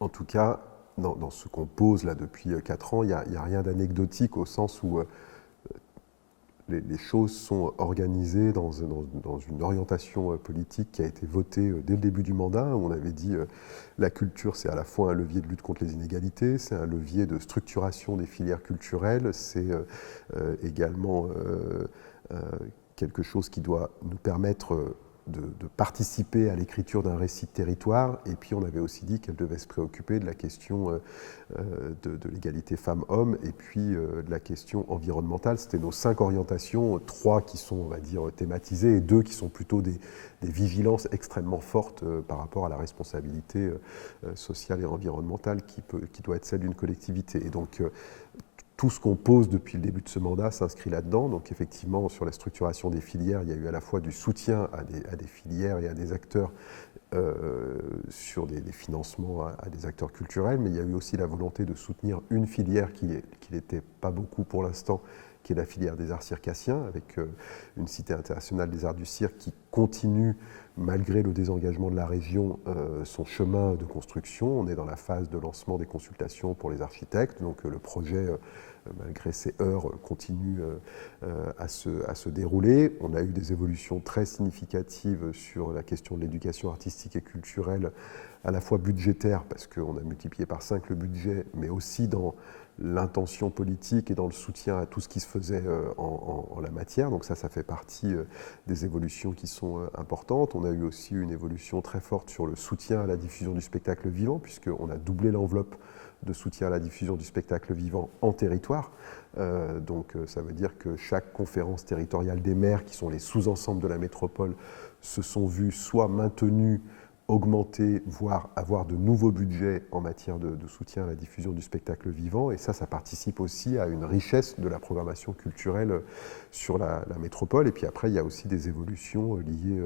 En tout cas, dans ce qu'on pose là depuis 4 ans, il n'y a rien d'anecdotique au sens où les choses sont organisées dans une orientation politique qui a été votée dès le début du mandat, où on avait dit la culture, c'est à la fois un levier de lutte contre les inégalités, c'est un levier de structuration des filières culturelles, c'est également quelque chose qui doit nous permettre de participer à l'écriture d'un récit de territoire. Et puis on avait aussi dit qu'elle devait se préoccuper de la question de l'égalité femmes-hommes et puis de la question environnementale. C'était nos 5 orientations, 3 qui sont, on va dire, thématisées et 2 qui sont plutôt des vigilances extrêmement fortes par rapport à la responsabilité sociale et environnementale qui doit être celle d'une collectivité. Et donc tout ce qu'on pose depuis le début de ce mandat s'inscrit là-dedans. Donc effectivement, sur la structuration des filières, il y a eu à la fois du soutien à des filières et à des acteurs sur des financements à des acteurs culturels, mais il y a eu aussi la volonté de soutenir une filière qui n'était pas beaucoup pour l'instant, qui est la filière des arts circassiens, avec une Cité internationale des arts du cirque qui continue, malgré le désengagement de la région, son chemin de construction. On est dans la phase de lancement des consultations pour les architectes, donc le projet, malgré ses heures, continue à se dérouler. On a eu des évolutions très significatives sur la question de l'éducation artistique et culturelle, à la fois budgétaire, parce qu'on a multiplié par 5 le budget, mais aussi dans l'intention politique et dans le soutien à tout ce qui se faisait en la matière. Donc ça fait partie des évolutions qui sont importantes. On a eu aussi une évolution très forte sur le soutien à la diffusion du spectacle vivant, puisqu'on a doublé l'enveloppe de soutien à la diffusion du spectacle vivant en territoire. Donc ça veut dire que chaque conférence territoriale des maires, qui sont les sous-ensembles de la métropole, se sont vus soit maintenus, augmenter, voire avoir de nouveaux budgets en matière de soutien à la diffusion du spectacle vivant. Et ça participe aussi à une richesse de la programmation culturelle sur la métropole. Et puis après, il y a aussi des évolutions liées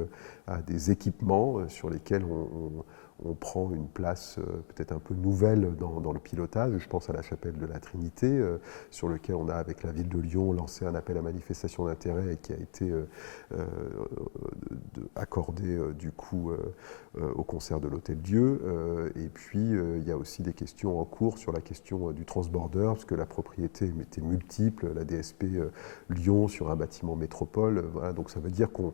à des équipements sur lesquels on prend une place peut-être un peu nouvelle dans le pilotage. Je pense à la chapelle de la Trinité, sur lequel on a, avec la ville de Lyon, lancé un appel à manifestation d'intérêt et qui a été accordé du coup au concert de l'Hôtel-Dieu. Et puis, il y a aussi des questions en cours sur la question du transborder, parce que la propriété était multiple, la DSP Lyon sur un bâtiment métropole. Voilà, donc ça veut dire qu'on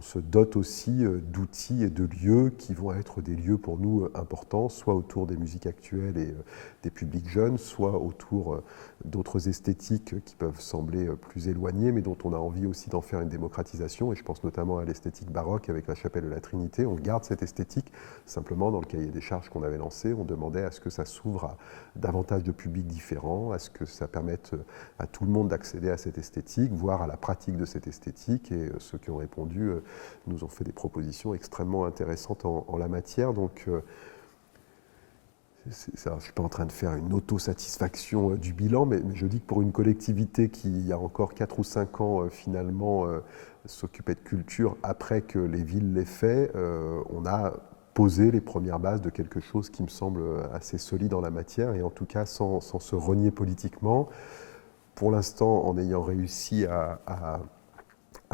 se dote aussi d'outils et de lieux qui vont être des lieux pour nous importants, soit autour des musiques actuelles et des publics jeunes, soit autour d'autres esthétiques qui peuvent sembler plus éloignées, mais dont on a envie aussi d'en faire une démocratisation. Et je pense notamment à l'esthétique baroque avec la chapelle de la Trinité. On garde cette esthétique, simplement dans le cahier des charges qu'on avait lancé, on demandait à ce que ça s'ouvre à davantage de publics différents, à ce que ça permette à tout le monde d'accéder à cette esthétique, voire à la pratique de cette esthétique. Et ceux qui ont répondu nous ont fait des propositions extrêmement intéressantes en la matière. Donc, je ne suis pas en train de faire une autosatisfaction du bilan, mais je dis que pour une collectivité qui, il y a encore 4 ou 5 ans, finalement, s'occupait de culture après que les villes l'aient fait, on a posé les premières bases de quelque chose qui me semble assez solide en la matière, et en tout cas sans se renier politiquement. Pour l'instant, en ayant réussi à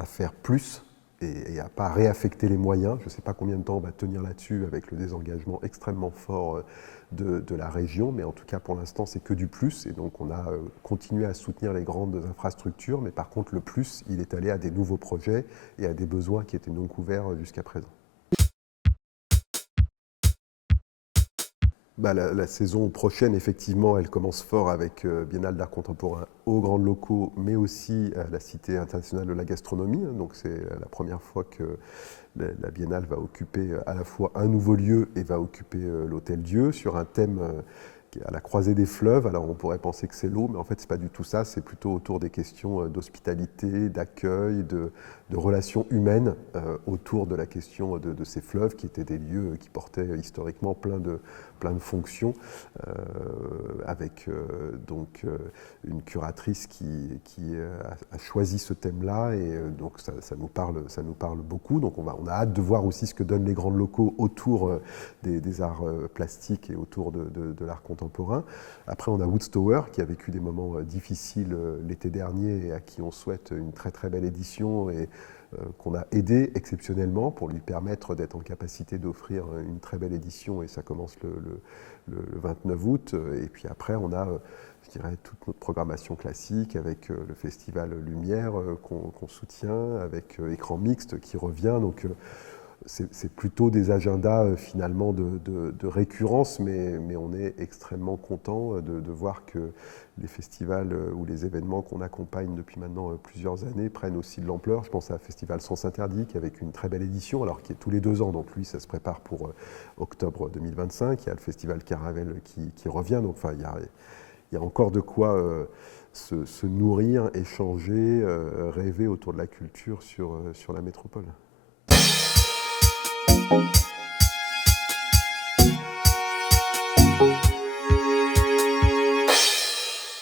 faire plus et à ne pas réaffecter les moyens. Je ne sais pas combien de temps on va tenir là-dessus avec le désengagement extrêmement fort de la région, mais en tout cas pour l'instant c'est que du plus, et donc on a continué à soutenir les grandes infrastructures, mais par contre le plus il est allé à des nouveaux projets et à des besoins qui étaient non couverts jusqu'à présent. La saison prochaine, effectivement, elle commence fort avec Biennale d'art contemporain aux Grands Locaux, mais aussi à la Cité internationale de la gastronomie. Donc c'est la première fois que la Biennale va occuper à la fois un nouveau lieu et va occuper l'Hôtel-Dieu sur un thème qui est à la croisée des fleuves. Alors on pourrait penser que c'est l'eau, mais en fait c'est pas du tout ça. C'est plutôt autour des questions d'hospitalité, d'accueil, de relations humaines autour de la question de ces fleuves qui étaient des lieux qui portaient historiquement plein de fonctions, avec donc une curatrice qui a choisi ce thème-là, et donc ça nous parle beaucoup. Donc on a hâte de voir aussi ce que donnent les grands locaux autour des arts plastiques et autour de l'art contemporain. Après, on a Woodstower qui a vécu des moments difficiles l'été dernier et à qui on souhaite une très très belle édition, et qu'on a aidé exceptionnellement pour lui permettre d'être en capacité d'offrir une très belle édition, et ça commence le 29 août. Et puis après, on a, je dirais, toute notre programmation classique avec le festival Lumière qu'on soutient, avec Écran Mixte qui revient. Donc c'est plutôt des agendas finalement de récurrence, mais on est extrêmement content de voir que les festivals ou les événements qu'on accompagne depuis maintenant plusieurs années prennent aussi de l'ampleur. Je pense à un festival Sens Interdit avec une très belle édition, alors qui est tous les 2 ans, donc lui ça se prépare pour octobre 2025. Il y a le festival Caravelle qui revient, donc enfin, il y a encore de quoi se nourrir, échanger, rêver autour de la culture sur la métropole.